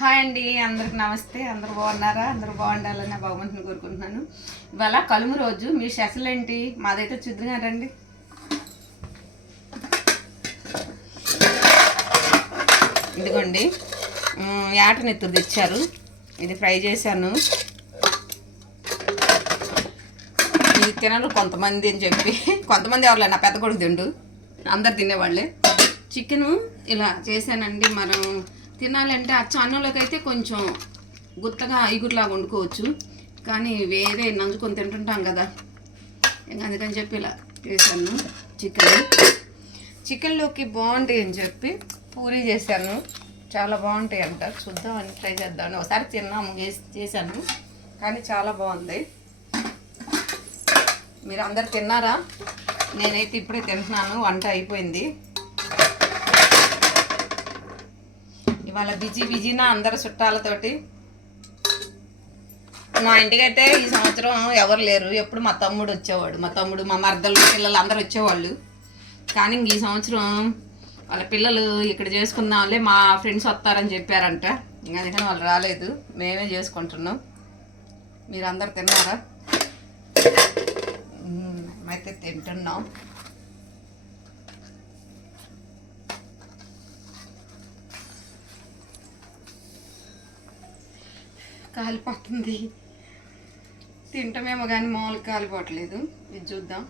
Hi అండి, అందరికి నమస్తే. అందరూ బాగున్నారా? అందరూ బాగుండాలని నా భగవంతుని కోరుకుంటున్నాను. ఇవాళ కలుము రోజు. మీ స్పెషల్ ఏంటి? మాదైతే చూద్దారండి. ఇదిగోండి, యాటనెత్తురు తెచ్చారు. ఇది ఫ్రై చేశాను. ఇది తినరు కొంతమంది అని చెప్పి, కొంతమంది ఎవరు నా పెద్ద కొడుకు తిండు, అందరు తినేవాళ్ళే. చికెను ఇలా చేశానండి. మనం తినాలంటే ఆ అన్నంలోకి అయితే కొంచెం గుత్తగా ఇగురులాగా వండుకోవచ్చు, కానీ వేరే నంజుకొని తింటుంటాం కదా, ఇంకా అందుకని చెప్పి ఇలా చేశాను. చికెన్లోకి బాగుంటాయి అని చెప్పి పూరీ చేశాను. చాలా బాగుంటాయి అంట. చూద్దామని ట్రై చేద్దామని ఒకసారి తిన్నాము, చేశాను, కానీ చాలా బాగుంది. మీరు అందరు తిన్నారా? నేనైతే ఇప్పుడే తింటున్నాను, వంట అయిపోయింది. ఇవాళ బిజీనా అందరు చుట్టాలతోటి. మా ఇంటికైతే ఈ సంవత్సరం ఎవరు లేరు. ఎప్పుడు మా తమ్ముడు వచ్చేవాడు, మా మరదలు పిల్లలు అందరు వచ్చేవాళ్ళు. కానీ ఈ సంవత్సరం వాళ్ళ పిల్లలు ఇక్కడ చేసుకుందాం వాళ్ళే, మా ఫ్రెండ్స్ వస్తారని చెప్పారంట. ఇంకా అందుకని వాళ్ళు రాలేదు, మేమే చేసుకుంటున్నాం. మీరు అందరు తిన్నారా? మేమైతే తింటున్నాం. కాలిపోతుంది, తింటామేమో కానీ మామూలు కాలిపోవట్లేదు. ఇది చూద్దాం.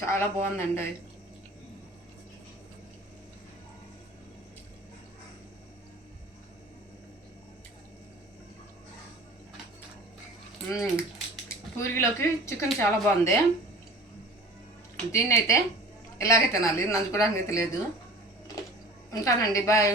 చాలా బాగుందండి. పూరీలోకి చికెన్ చాలా బాగుంది. దీన్ని అయితే ఇలాగే తినాలి, నంచుకోవడానికి అయితే లేదు. ఉంటానండి, బాయ్.